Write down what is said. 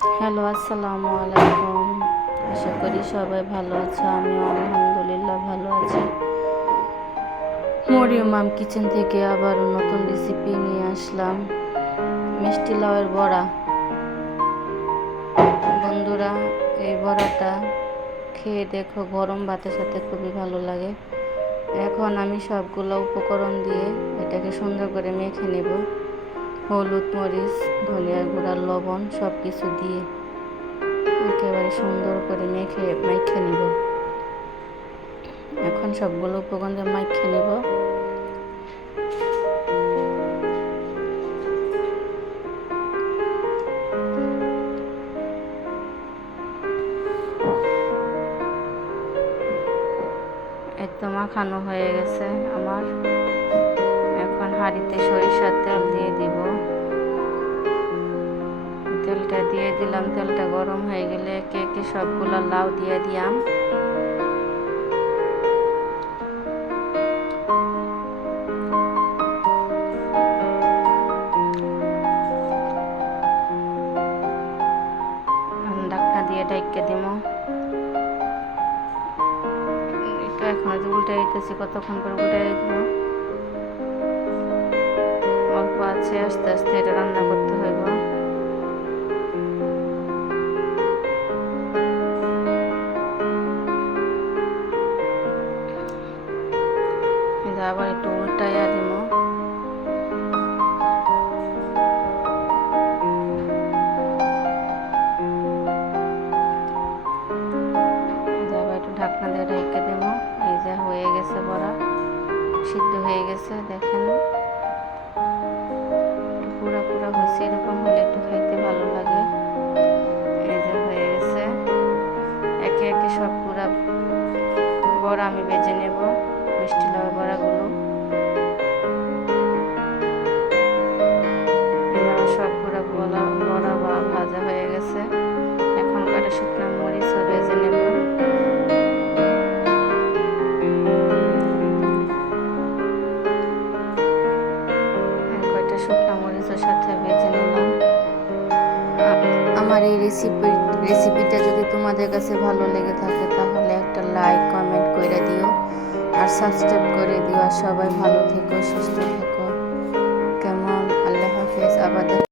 Hello, আসসালামু আলাইকুম। আশা করি সবাই ভালো আছে, আমিও আলহামদুলিল্লাহ ভালো আছি। মরিয়ম মাম কিচেন থেকে আবার নতুন রেসিপি নিয়ে আসলাম। মিষ্টি লাউয়ের বড়া। বন্ধুরা, এই বড়াটা খেয়ে দেখো, গরম ভাতের সাথে খুবই ভালো লাগে। এখন আমি সবগুলো উপকরণ দিয়ে এটাকে সুন্দর করে মেখে নেব। হলুদ, মরিচ ধনিয়া গুঁড়া, লবণ সব কিছু দিয়ে একেবারে সুন্দর করে মেখে, মাইখে নিব। এখন সবগুলো উপকরণ মাইখে নিব। একদম মাখানো হয়ে গেছে আমার। হাঁড়িতে সরিষার তেল দিয়ে দিব। তেলটা দিয়ে দিলাম, তেলটা গরম হয়ে গেলে একে একে সবগুলো লাউ দিয়ে দিলাম দিয়ে এটা এখন যে উল্টাই কতক্ষণ করে উল্টাই দিব? আস্তে আস্তে এটা রান্না করতে হইব আবার একটু উল্টাইয়া দিব। ঢাকনা দিয়ে হয়ে গেছে সিদ্ধ হয়ে গেছে, দেখেন। পুরা হয়েছে এরকম হলে একটু খাইতে ভালো লাগে। এই যে হয়ে গেছে। একে একে সব পুরা বড়া আমি বেজে নেব, মিষ্টি লাউ বড়াগুলো। সব পুরা বড়া বড়া বা ভাজা হয়ে গেছে। এখন কটা শুকনো মরিচও ভেজে নেব। মরিচের সাথে ভেজে নিলাম। আমার এই রেসিপি রেসিপিটা যদি তোমাদের কাছে ভালো লেগে থাকে, তাহলে একটা লাইক কমেন্ট করে দিও। আর সাবস্ক্রাইব করে দিও। আর সবাই ভালো থেকো, সুস্থ থেকো। কেমন? আল্লাহ হাফেজ। আবার